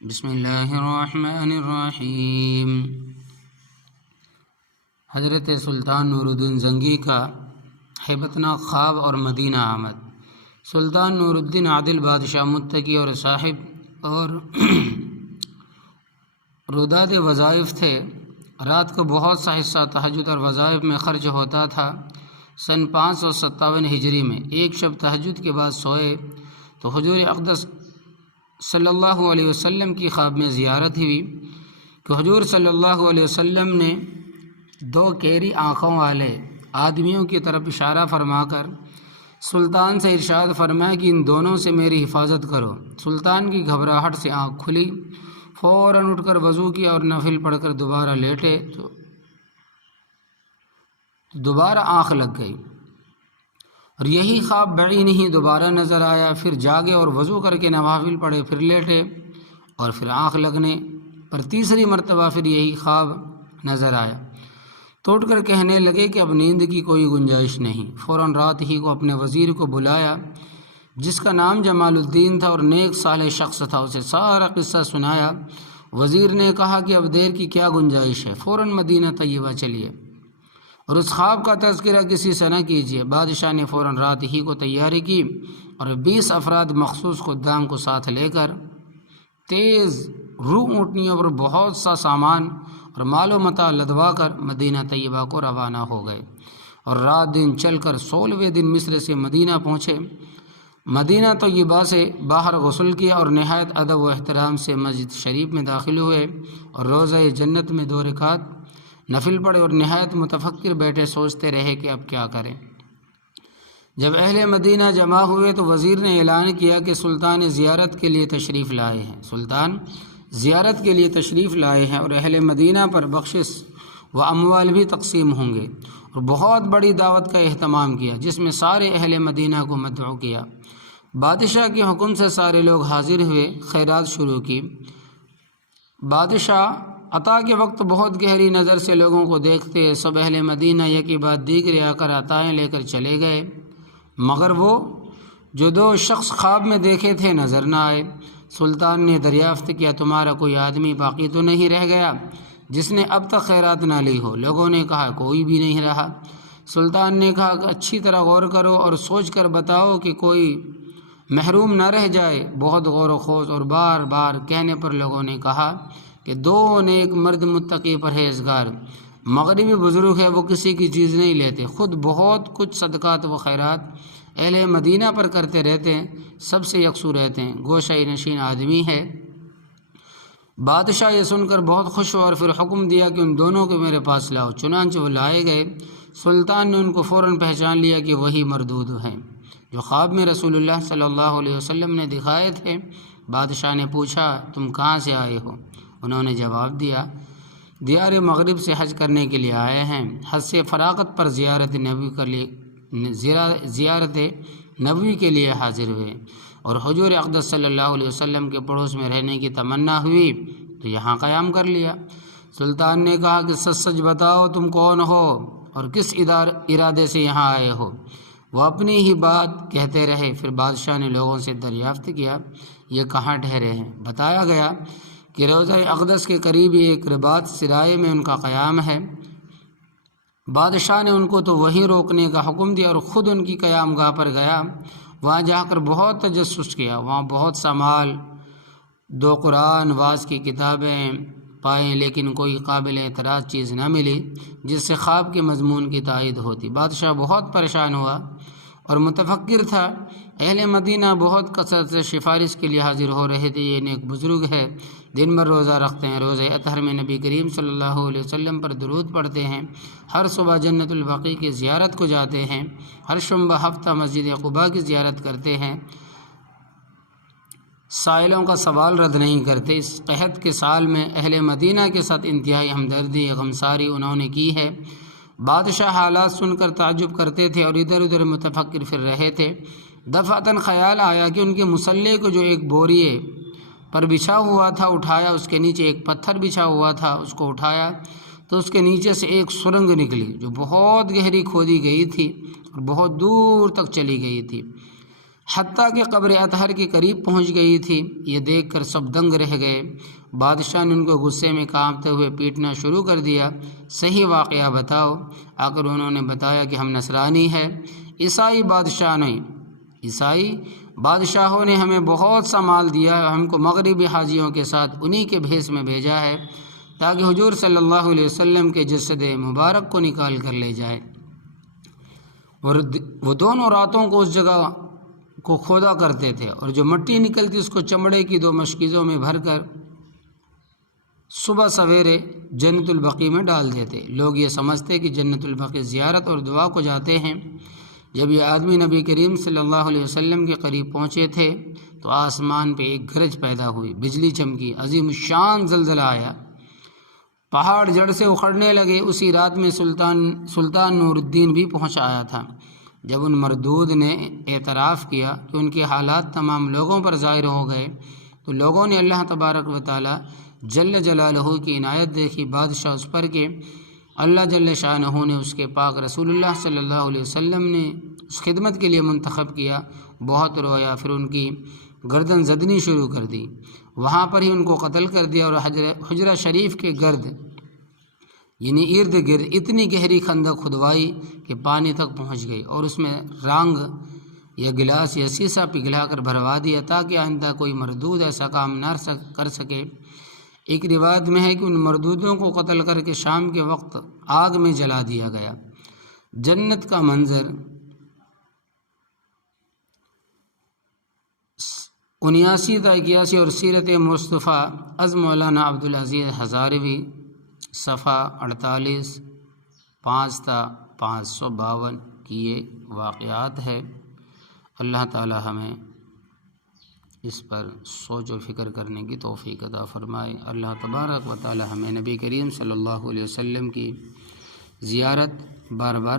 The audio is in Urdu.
بسم اللہ الرحمن الرحیم۔ حضرت سلطان نور الدین زنگی کا ہیبتناک خواب اور مدینہ آمد۔ سلطان نور الدین عادل بادشاہ متقی اور صاحب اور روداد وظائف تھے۔ رات کو بہت سا حصہ تہجد اور وظائف میں خرچ ہوتا تھا۔ سن 557 ہجری میں ایک شب تہجد کے بعد سوئے تو حضور اقدس صلی اللہ علیہ وسلم کی خواب میں زیارت ہوئی کہ حضور صلی اللہ علیہ وسلم نے دو کیری آنکھوں والے آدمیوں کی طرف اشارہ فرما کر سلطان سے ارشاد فرمایا کہ ان دونوں سے میری حفاظت کرو۔ سلطان کی گھبراہٹ سے آنکھ کھلی، فوراً اٹھ کر وضو کیا اور نفل پڑھ کر دوبارہ لیٹے تو دوبارہ آنکھ لگ گئی اور یہی خواب بڑی نہیں دوبارہ نظر آیا۔ پھر جاگے اور وضو کر کے نوافل پڑھے، پھر لیٹے اور پھر آنکھ لگنے پر تیسری مرتبہ پھر یہی خواب نظر آیا تو اٹھ کر کہنے لگے کہ اب نیند کی کوئی گنجائش نہیں۔ فوراً رات ہی کو اپنے وزیر کو بلایا جس کا نام جمال الدین تھا اور نیک صالح شخص تھا، اسے سارا قصہ سنایا۔ وزیر نے کہا کہ اب دیر کی کیا گنجائش ہے، فوراً مدینہ طیبہ چلیے اور اس خواب کا تذکرہ کسی سے نہ کیجیے۔ بادشاہ نے فوراً رات ہی کو تیاری کی اور 20 افراد مخصوص خدام کو ساتھ لے کر تیز روح اونٹنیوں پر بہت سا سامان اور مال و متاع لدوا کر مدینہ طیبہ کو روانہ ہو گئے اور رات دن چل کر 16ویں دن مصر سے مدینہ پہنچے۔ مدینہ طیبہ سے باہر غسل کیا اور نہایت ادب و احترام سے مسجد شریف میں داخل ہوئے اور روضہ جنت میں 2 رکعت نفل پڑھے اور نہایت متفکر بیٹھے سوچتے رہے کہ اب کیا کریں۔ جب اہل مدینہ جمع ہوئے تو وزیر نے اعلان کیا کہ سلطان زیارت کے لیے تشریف لائے ہیں، سلطان زیارت کے لیے تشریف لائے ہیں اور اہل مدینہ پر بخشش و اموال بھی تقسیم ہوں گے، اور بہت بڑی دعوت کا اہتمام کیا جس میں سارے اہل مدینہ کو مدعو کیا۔ بادشاہ کے حکم سے سارے لوگ حاضر ہوئے، خیرات شروع کی۔ بادشاہ عطا کے وقت بہت گہری نظر سے لوگوں کو دیکھتے، سب اہل مدینہ یکی بعد دیگرے آ کر عطائیں لے کر چلے گئے، مگر وہ جو 2 شخص خواب میں دیکھے تھے نظر نہ آئے۔ سلطان نے دریافت کیا تمہارا کوئی آدمی باقی تو نہیں رہ گیا جس نے اب تک خیرات نہ لی ہو؟ لوگوں نے کہا کوئی بھی نہیں رہا۔ سلطان نے کہا کہ اچھی طرح غور کرو اور سوچ کر بتاؤ کہ کوئی محروم نہ رہ جائے۔ بہت غور و خوض اور بار بار کہنے پر لوگوں نے کہا کہ 2 نیک مرد متقی پرہیزگار مغربی بزرگ ہے، وہ کسی کی چیز نہیں لیتے، خود بہت کچھ صدقات و خیرات اہل مدینہ پر کرتے رہتے ہیں، سب سے یکسو رہتے ہیں، گوشہ نشین آدمی ہے۔ بادشاہ یہ سن کر بہت خوش ہوا اور پھر حکم دیا کہ ان دونوں کو میرے پاس لاؤ۔ چنانچہ وہ لائے گئے۔ سلطان نے ان کو فوراً پہچان لیا کہ وہی مردود ہیں جو خواب میں رسول اللہ صلی اللہ علیہ وسلم نے دکھائے تھے۔ بادشاہ نے پوچھا تم کہاں سے آئے ہو؟ انہوں نے جواب دیا دیار مغرب سے حج کرنے کے لیے آئے ہیں۔ حج سے فراغت پر زیارت نبوی کے لیے حاضر ہوئے اور حضور اقدس صلی اللہ علیہ وسلم کے پڑوس میں رہنے کی تمنا ہوئی تو یہاں قیام کر لیا۔ سلطان نے کہا کہ سچ سچ بتاؤ تم کون ہو اور کس ارادے سے یہاں آئے ہو؟ وہ اپنی ہی بات کہتے رہے۔ پھر بادشاہ نے لوگوں سے دریافت کیا یہ کہاں ٹھہرے ہیں؟ بتایا گیا کہ روضہ اقدس کے قریب ایک رباط سرائے میں ان کا قیام ہے۔ بادشاہ نے ان کو تو وہیں روکنے کا حکم دیا اور خود ان کی قیام گاہ پر گیا۔ وہاں جا کر بہت تجسس کیا، وہاں بہت سا مال، 2 قرآن واز کی کتابیں پائیں، لیکن کوئی قابل اعتراض چیز نہ ملی جس سے خواب کے مضمون کی تائید ہوتی۔ بادشاہ بہت پریشان ہوا اور متفکر تھا۔ اہل مدینہ بہت کثرت سے سفارش کے لیے حاضر ہو رہے تھے۔ یہ نیک بزرگ ہے، دن بھر روزہ رکھتے ہیں، روزہ اطہر میں نبی کریم صلی اللہ علیہ وسلم پر درود پڑھتے ہیں، ہر صبح جنت البقیع کی زیارت کو جاتے ہیں، ہر شنبہ ہفتہ مسجد قباء کی زیارت کرتے ہیں، سائلوں کا سوال رد نہیں کرتے۔ اس قحط کے سال میں اہل مدینہ کے ساتھ انتہائی ہمدردی غمساری انہوں نے کی ہے۔ بادشاہ حالات سن کر تعجب کرتے تھے اور ادھر ادھر متفکر پھر رہے تھے۔ دفعتاً خیال آیا کہ ان کے مسلح کو جو ایک بوریے پر بچھا ہوا تھا اٹھایا، اس کے نیچے ایک پتھر بچھا ہوا تھا، اس کو اٹھایا تو اس کے نیچے سے ایک سرنگ نکلی جو بہت گہری کھودی گئی تھی اور بہت دور تک چلی گئی تھی۔ حتیٰ کہ قبر اطہر کے قریب پہنچ گئی تھی۔ یہ دیکھ کر سب دنگ رہ گئے۔ بادشاہ نے ان کو غصے میں کانپتے ہوئے پیٹنا شروع کر دیا۔ صحیح واقعہ بتاؤ۔ آ کر انہوں نے بتایا کہ ہم نصرانی ہیں، عیسائی بادشاہوں نے ہمیں بہت سا مال دیا ہے اور ہم کو مغربی حاجیوں کے ساتھ انہی کے بھیس میں بھیجا ہے تاکہ حضور صلی اللہ علیہ وسلم کے جسد مبارک کو نکال کر لے جائے۔ وہ دونوں راتوں کو اس جگہ کو کھودا کرتے تھے اور جو مٹی نکلتی اس کو چمڑے کی 2 مشکیزوں میں بھر کر صبح سویرے جنت البقیع میں ڈال دیتے۔ لوگ یہ سمجھتے کہ جنت البقیع زیارت اور دعا کو جاتے ہیں۔ جب یہ آدمی نبی کریم صلی اللہ علیہ وسلم کے قریب پہنچے تھے تو آسمان پہ ایک گرج پیدا ہوئی، بجلی چمکی، عظیم الشان زلزلہ آیا، پہاڑ جڑ سے اکھڑنے لگے۔ اسی رات میں سلطان نور الدین بھی پہنچ آیا تھا۔ جب ان مردود نے اعتراف کیا کہ ان کے حالات تمام لوگوں پر ظاہر ہو گئے تو لوگوں نے اللہ تبارک و تعالی جل جلالہ کی عنایت دیکھی بادشاہ اس پر کہ اللہ جل شانہ نے اس کے پاک رسول اللہ صلی اللہ علیہ وسلم نے اس خدمت کے لیے منتخب کیا۔ بہت رویا، پھر ان کی گردن زدنی شروع کر دی، وہاں پر ہی ان کو قتل کر دیا اور حجرہ شریف کے گرد یعنی ارد گرد اتنی گہری خندق کھدوائی کہ پانی تک پہنچ گئی اور اس میں رنگ یا گلاس یا سیسا پگھلا کر بھروا دیا تاکہ آئندہ کوئی مردود ایسا کام نہ کر سکے۔ ایک روایت میں ہے کہ ان مردودوں کو قتل کر کے شام کے وقت آگ میں جلا دیا گیا۔ جنت کا منظر 79 تا 81 اور سیرت مصطفیٰ از مولانا عبدالعزیز ہزاروی صفحہ 48 5 تا 552 کی یہ واقعات ہے۔ اللہ تعالی ہمیں اس پر سوچ و فکر کرنے کی توفیق عطا فرمائے۔ اللہ تبارک و تعالی ہمیں نبی کریم صلی اللہ علیہ وسلم کی زیارت بار بار